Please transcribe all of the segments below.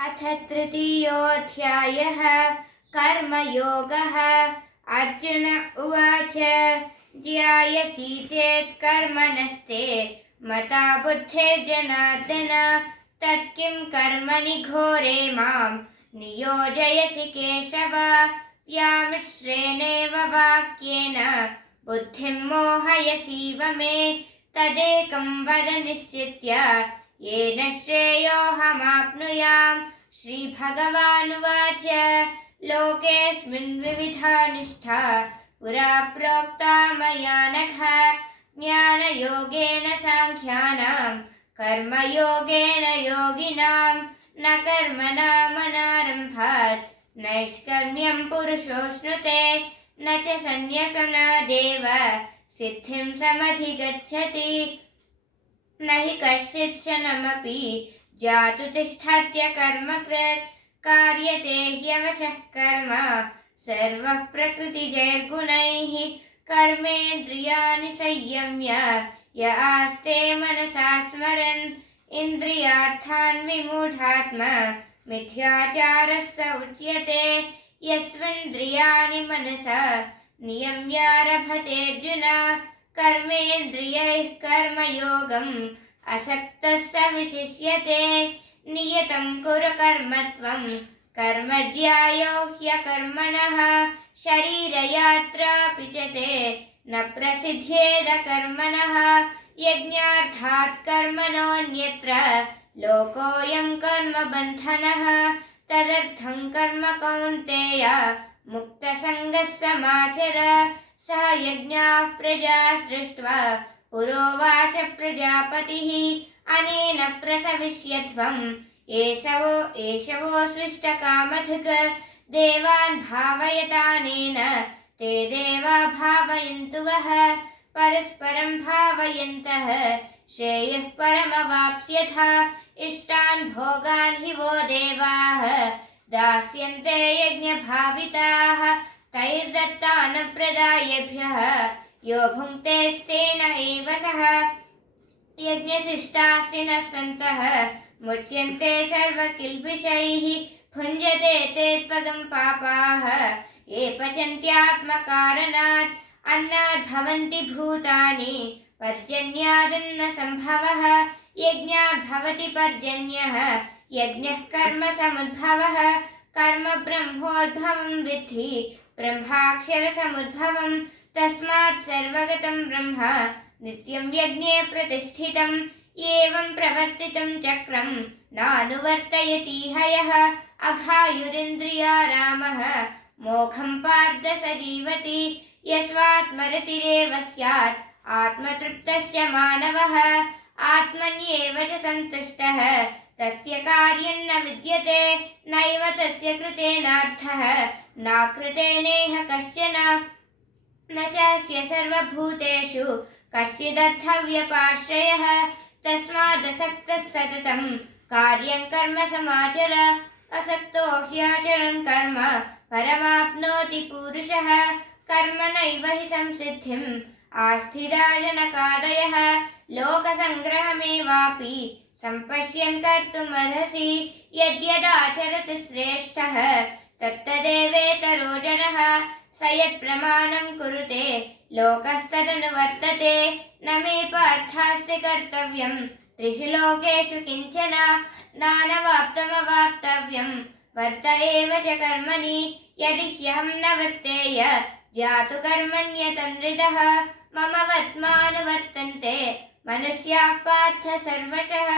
अथ तृतीयोऽध्यायः कर्मयोगः। अर्जुन उवाच, ज्यायसि चेत् कर्मणस्ते मता बुद्धिर्जनार्दन तत्किं कर्मणि घोरे माँ नियोजयसि केशव व्यामिश्रेणेव वाक्येन। बुद्धिं मोहयसीव मे, तदेकं वद निश्चित्य, येन श्रेयोऽहमाप्नुयाम् श्रीभगवानुवाच। लोकेऽस्मिन् विविधा निष्ठा पुरा प्रोक्ता मया नघ। ज्ञानयोगेन साङ्ख्यानां कर्मयोगेन योगिनां न कर्मणामनारम्भात् नैष्कर्म्यं पुरुषोऽश्नुते। न च सन्न्यसनादेव। सिद्धिं समधिगच्छति। न हि कश्चिच्छनमपि जातु तिष्ठत्य कर्मकृत् कार्यते ह्यवशः कर्म। सर्वः प्रकृतिजैर्गुणैः कर्मेन्द्रियाणि संयम्य। य आस्ते मनसा स्मरन् इन्द्रियार्थान् विमूढात्मा मिथ्याचारः स उच्यते यस्विन्द्रियाणि मनसा। नियम्यारभतेऽर्जुन। कर्मेन्द्रियैः कर्मयोगम्। असक्तः स विशिष्यते नियतं कुरु कर्म त्वं कर्म ज्यायो ह्यकर्मणः शरीरयात्रापि च ते न प्रसिद्ध्येद कर्मणः यज्ञार्थात् कर्मणोऽन्यत्र। लोकोऽयं कर्मबन्धनः। तदर्थं कर्म कौन्तेय। मुक्तसङ्गः समाचर। सः यज्ञाः प्रजा सृष्ट्वा पुरोवाच प्रजापतिः अनेन प्रसविष्यध्वम् एषवो एषवो सृष्टकामधुक् देवान् भावयतानेन। ते देवा भावयन्तु वः, परस्परं भावयन्तः। श्रेयः परमवाप्स्यथा, इष्टान् भोगान् हि वो देवाः। दास्यन्ते यज्ञभाविताः तैर्दत्तानप्रदायेभ्यः यो भुङ्क्तेस्तेन एव सः। यज्ञशिष्टासि नः सन्तः मुच्यन्ते सर्वकिल्बिषैः भुञ्जते ते त्वगं पापाः। ये पचन्त्यात्मकारणात् अन्नात् भवन्ति भूतानि। पर्जन्यादन्न सम्भवः। यज्ञात् भवति पर्जन्यः। यज्ञः कर्म समुद्भवः। कर्म ब्रह्मोद्भवं विद्धि। ब्रह्माक्षरसमुद्भवं। तस्मात् सर्वगतं ब्रह्म। नित्यं यज्ञे प्रतिष्ठितम्, एवं प्रवर्तितं चक्रं नानुवर्तयति हयः अघायुरिन्द्रिया रामः। मोघं पार्थ स जीवति यस्वात्मरतिरेव स्यात्। आत्मतृप्तस्य मानवः, आत्मन्येव च सन्तुष्टः। तस्य कार्यं न विद्यते, नैव तस्य कृतेनार्थः। नाकृतेनेह कश्चन न चास्य सर्वभूतेषु कश्चिदर्थव्यपाश्रयः तस्मादसक्तः सततं कार्यं कर्म समाचर, असक्तो ह्याचरन् कर्म, परमाप्नोति पुरुषः, कर्म नैव हि संसिद्धिम्। आस्थिता जनकादयः लोकसङ्ग्रहमेवापि, सम्पश्यन् कर्तुमर्हसि, यद्यदाचरति श्रेष्ठः। तत्तदेवेतरो जनः సయత్ప్రమాణం కురుతే లోకస్తను వర్తతే నమే పార్థాస్య కర్తవ్యం. త్రిషు లోకేషు కించన దానవాప్తమవాప్తవ్యం వర్త ఏవ చ కర్మని యది హ్యహం న వర్తేయ. జాతు కర్మణ్యతన్విదः మమ వత్మానువర్తంతే మనుష్యాः పార్థ సర్వశః.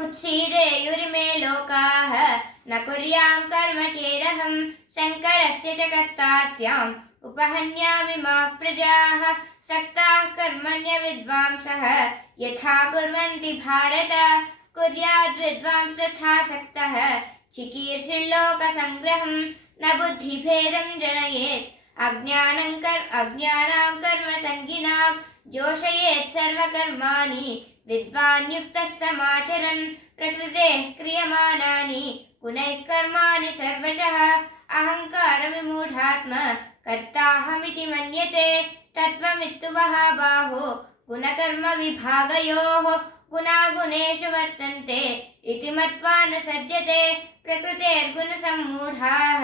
उत्सीदेयुरिमे लोकाः न कुर्यां कर्म चेदहं, शङ्करस्य च कर्ता स्याम् उपहन्यामि माः प्रजाः, सक्ताः कर्मण्य यथा कुर्वन्ति भारत, कुर्याद् विद्वांस तथा सक्तः। चिकीर्षुल्लोकसङ्ग्रहं, न बुद्धिभेदं जनयेत्। अज्ञानं कर् अज्ञानां कर्मसङ्गिनां जोषयेत् सर्वकर्माणि। विद्वान् युक्तः समाचरन् प्रकृतेः क्रियमाणानि गुणैः कर्माणि सर्वशः। अहङ्कारविमूढात्मा कर्ताहमिति मन्यते। तत्त्वमित्तुवः बाहो गुणकर्मविभागयोः गुणागुणेषु वर्तन्ते इति मत्वा न सज्जते। प्रकृतेर्गुणसम्मूढाः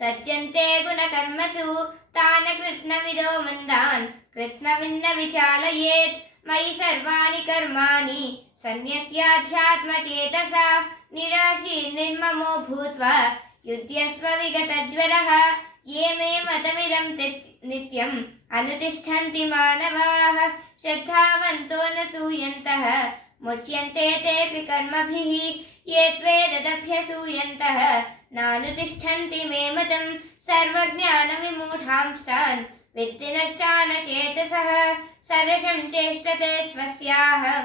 सज्जन्ते गुणकर्मसु। तान् कृत्स्नविदो मन्दान् कृत्स्नविन्न विचालयेत् मयि सर्वाणि कर्माणि सन्न्यस्याध्यात्मचेतसा निराशी निर्ममो भूत्वा युध्यस्व विगतज्वरः ये मे मतमिदं नित्यम् अनुतिष्ठन्ति मानवाः। श्रद्धावन्तो न सूयन्तः, मुच्यन्ते तेऽपि कर्मभिः। ये त्वेददभ्यसूयन्तः, नानुतिष्ठन्ति मे मतं सर्वज्ञानविमूढांस्तान्। वित्ति नष्टानचेतसः सरसं चेष्टते स्वस्याः।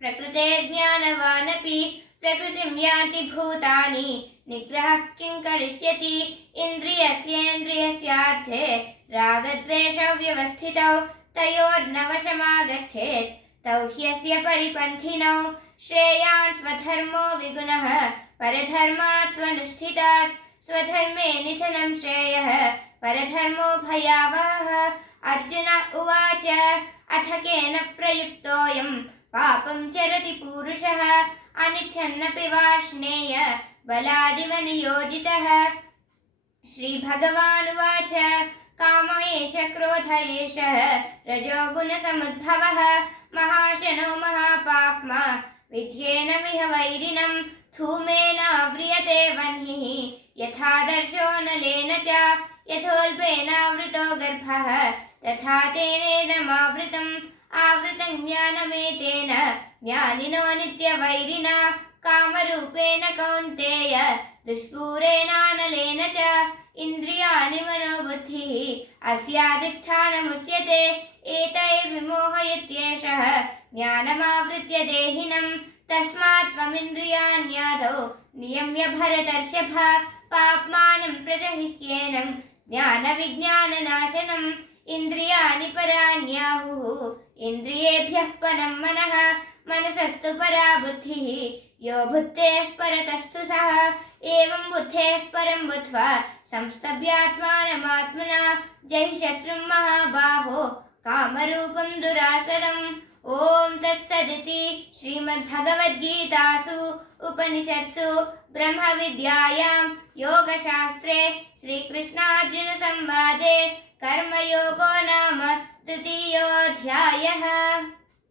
प्रकृतेर्ज्ञानवानपि प्रकृतिं यान्ति भूतानि। निग्रहः किं करिष्यति? इन्द्रियस्येन्द्रियस्यार्थे रागद्वेषौ व्यवस्थितौ तयोर्नवशमागच्छेत्। तौ ह्यस्य परिपन्थिनौ श्रेयान् स्वधर्मो विगुणः। परधर्मात् स्वनुष्ठितात् स्वधर्मे निधनं श्रेयः परधर्मो भयावहः। अर्जुन उवाच, अथ केन प्रयुक्तोऽयं? पापं चरति पूरुषः, अनिच्छन्नपि वार्ष्णेय बलादिवनियोजितः श्रीभगवानुवाच, काम एष, क्रोध एषः रजोगुणसमुद्भवः महाशनो महापाप्मा, विद्येन विह वैरिणं धूमेनाव्रियते वह्निः। यथादर्शो नलेन च यथोल्बेनावृतो गर्भः तथा तेनेदमावृतम्। आवृतं ज्ञानमेतेन, ज्ञानिनो नित्यवैरिणा, कामरूपेण कौन्तेय, दुष्पूरेणानलेन च इन्द्रियाणि मनोबुद्धिः। अस्याधिष्ठानमुच्यते एतैर्विमोहयत्येषः ज्ञानमावृत्य देहिनं, तस्मात् त्वमिन्द्रियाण्यादौ नियम्य भरतर्षभ। పాప్మానం ప్రజహిహ్యేనం జ్ఞాన విజ్ఞాన నాశనం ఇంద్రియాని పరాన్యాహు ఇంద్రియేభ్య పరం మన మనసస్తు పరా బుద్ధి యో బుద్ధే పరతస్తు సహ ఏం బుద్ధే పరం బుద్ధ్వా సంస్తభ్యాత్మానమాత్మన జై శత్రుం మహాబాహో కామరూపం దురాసరం ఓం తత్స श्रीमद्भगवद्गीतासु उपनिषत्सु ब्रह्मविद्यायां योगशास्त्रे श्रीकृष्णार्जुनसंवादे कर्मयोगो नाम तृतीयोऽध्यायः।